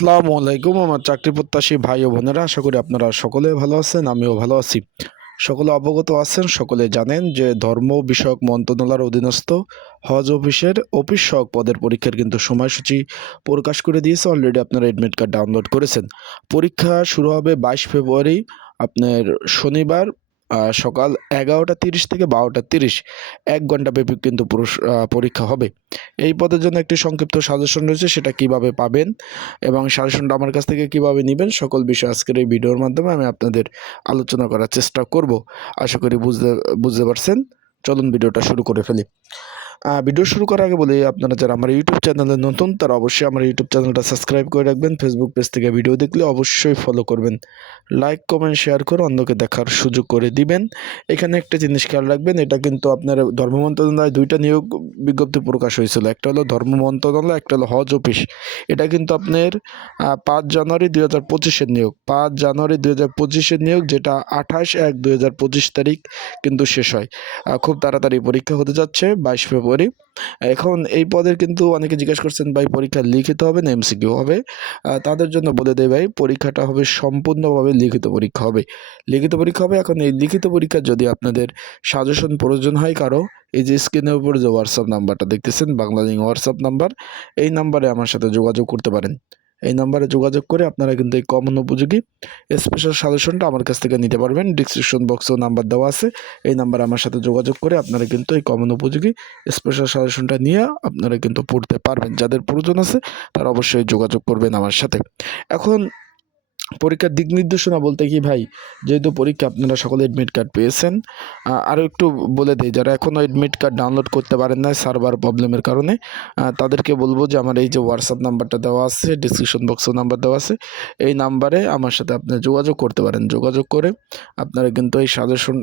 আসসালামু আলাইকুম আমার চাকরি প্রত্যাশী ভাই ও বোনেরা, আশা করি আপনারা সকলে ভালো আছেন, আমিও ভালো আছি। সকলে অবগত আছেন, সকলে জানেন যে ধর্ম বিষয়ক মন্ত্রণালয়ের অধীনস্থ হজ অফিসের অফিস সহক পদের পরীক্ষার কিন্তু সময়সূচি প্রকাশ করে দিয়েছে অলরেডি আপনারা এডমিট কার্ড ডাউনলোড করেছেন। পরীক্ষা শুরু হবে বাইশ ফেব্রুয়ারি, আপনার শনিবার সকাল এগারোটা তিরিশ থেকে বারোটা তিরিশ। এক ঘণ্টা ব্যাপী কিন্তু পরীক্ষা হবে। এই পদের জন্য একটি সংক্ষিপ্ত সাজেশন রয়েছে, সেটা কীভাবে পাবেন এবং সাজেশনটা আমার কাছ থেকে কীভাবে নেবেন সকল বিষয় আজকের এই ভিডিওর মাধ্যমে আমি আপনাদের আলোচনা করার চেষ্টা করব। আশা করি বুঝতে বুঝতে পারছেন। চলুন ভিডিওটা শুরু করে ফেলি। ভিডিও শুরু করার আগে বলি আপনারা যারা আমার ইউটিউব চ্যানেলে নতুন, তারা অবশ্যই আমার ইউটিউব চ্যানেলটা সাবস্ক্রাইব করে রাখবেন। ফেসবুক পেজ থেকে ভিডিও দেখলে অবশ্যই ফলো করবেন। লাইক কমেন্ট শেয়ার করে অন্যকে দেখার সুযোগ করে দিবেন। এখানে একটা জিনিস খেয়াল রাখবেন, এটা কিন্তু আপনার ধর্ম মন্ত্রণালয় দুইটা নিয়োগ বিজ্ঞপ্তি প্রকাশ হয়েছিল। একটা হলো ধর্ম মন্ত্রণালয়, একটা হলো হজ অফিস। এটা কিন্তু আপনার পাঁচ জানুয়ারি দুই হাজার পঁচিশের নিয়োগ। পাঁচ জানুয়ারি দুই হাজার পঁচিশের নিয়োগ, যেটা আঠাশ এক দুই হাজার পঁচিশ তারিখ কিন্তু শেষ হয়। খুব তাড়াতাড়ি পরীক্ষা হতে যাচ্ছে, বাইশ ফেব্রুয়ারি এখন এই পদের কিন্তু অনেকে জিজ্ঞেস করছেন, ভাই, পরীক্ষা লিখিত হবে না এমসিকিউ হবে? তাদের জন্য বলে দেয় ভাই, পরীক্ষাটা হবে সম্পূর্ণভাবে লিখিত পরীক্ষা হবে। লিখিত পরীক্ষা হবে, এখন এই লিখিত পরীক্ষা যদি আপনাদের সাজেশন প্রয়োজন হয় কারও, এই যে স্ক্রিনের উপর যে হোয়াটসঅ্যাপ নাম্বারটা দেখতেছেন, বাংলা হোয়াটসঅ্যাপ নাম্বার এই নাম্বারে আমার সাথে যোগাযোগ করতে পারেন। এই নাম্বারে যোগাযোগ করে আপনারা কিন্তু এই কমন উপযোগী স্পেশাল সাজেশনটা আমার কাছ থেকে নিতে পারবেন। ডিসক্রিপশন বক্সেও নাম্বার দেওয়া আছে। এই নাম্বারে আমার সাথে যোগাযোগ করে আপনারা কিন্তু এই কমন উপযোগী স্পেশাল সাজেশনটা নিয়ে আপনারা কিন্তু পড়তে পারবেন। যাদের প্রয়োজন আছে তারা অবশ্যই যোগাযোগ করবেন আমার সাথে। এখন পরীক্ষার দিক নির্দেশনা বলতে কি ভাই? যেহেতু পরীক্ষা আপনারা সকলে এডমিট কার্ড পেয়েছেন আরও একটু বলে দিই, যারা এখনও এডমিট কার্ড ডাউনলোড করতে পারেন না সার্ভার প্রবলেমের কারণে তাদেরকে বলব যে আমার এই যে হোয়াটসঅ্যাপ নাম্বারটা দেওয়া আছে ডিসক্রিপশন বক্সেও নাম্বার দেওয়া আছে, এই নাম্বারে আমার সাথে আপনি যোগাযোগ করতে পারেন। যোগাযোগ করে আপনারা কিন্তু এই সাজেশন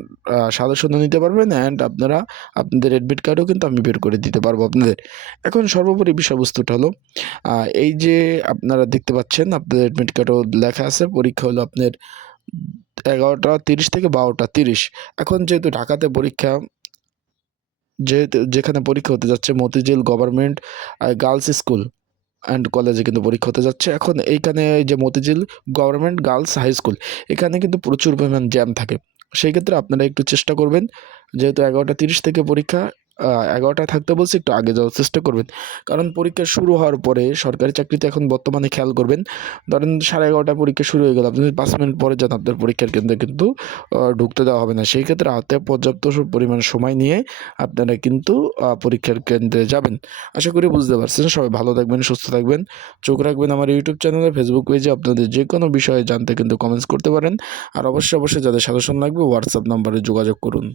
সাজেশনও নিতে পারবেন অ্যান্ড আপনারা আপনাদের এডমিট কার্ডও কিন্তু আমি বের করে দিতে পারব আপনাদের। এখন সর্বোপরি বিষয়বস্তুটা হলো এই যে আপনারা দেখতে পাচ্ছেন, আপনাদের এডমিট কার্ডও লেখা আছে পরীক্ষা হলো আপনার এগারোটা তিরিশ থেকে বারোটা তিরিশ। এখন যেহেতু ঢাকাতে পরীক্ষা, যেহেতু যেখানে পরীক্ষা হতে যাচ্ছে Motijheel government girls school and কলেজে কিন্তু পরীক্ষা হতে যাচ্ছে। এখন এইখানে এই যে Motijheel government girls high school, এখানে কিন্তু প্রচুর পরিমাণ জ্যাম থাকে। সেই ক্ষেত্রে আপনারা একটু চেষ্টা করবেন, যেহেতু এগারোটা তিরিশ থেকে পরীক্ষা এগারোটায় থাকতে বলছি, একটু আগে যাওয়ার চেষ্টা করবেন। কারণ পরীক্ষা শুরু হওয়ার পরে সরকারি চাকরিতে এখন বর্তমানে খেয়াল করবেন, ধরেন সাড়ে এগারোটায় পরীক্ষা শুরু হয়ে গেল, আপনি পাঁচ মিনিট পরে যান, আপনার পরীক্ষার কেন্দ্রে কিন্তু ঢুকতে দেওয়া হবে না। সেই ক্ষেত্রে হাতে পর্যাপ্ত পরিমাণ সময় নিয়ে আপনারা কিন্তু পরীক্ষার কেন্দ্রে যাবেন। আশা করি বুঝতে পারছেন। সবাই ভালো থাকবেন, সুস্থ থাকবেন। চোখ রাখবেন আমার ইউটিউব চ্যানেলে, ফেসবুক পেজে, আপনাদের যে কোনো বিষয়ে জানতে কিন্তু কমেন্টস করতে পারেন। আর অবশ্যই অবশ্যই যাদের সাজেশন লাগবে হোয়াটসঅ্যাপ নাম্বারে যোগাযোগ করুন।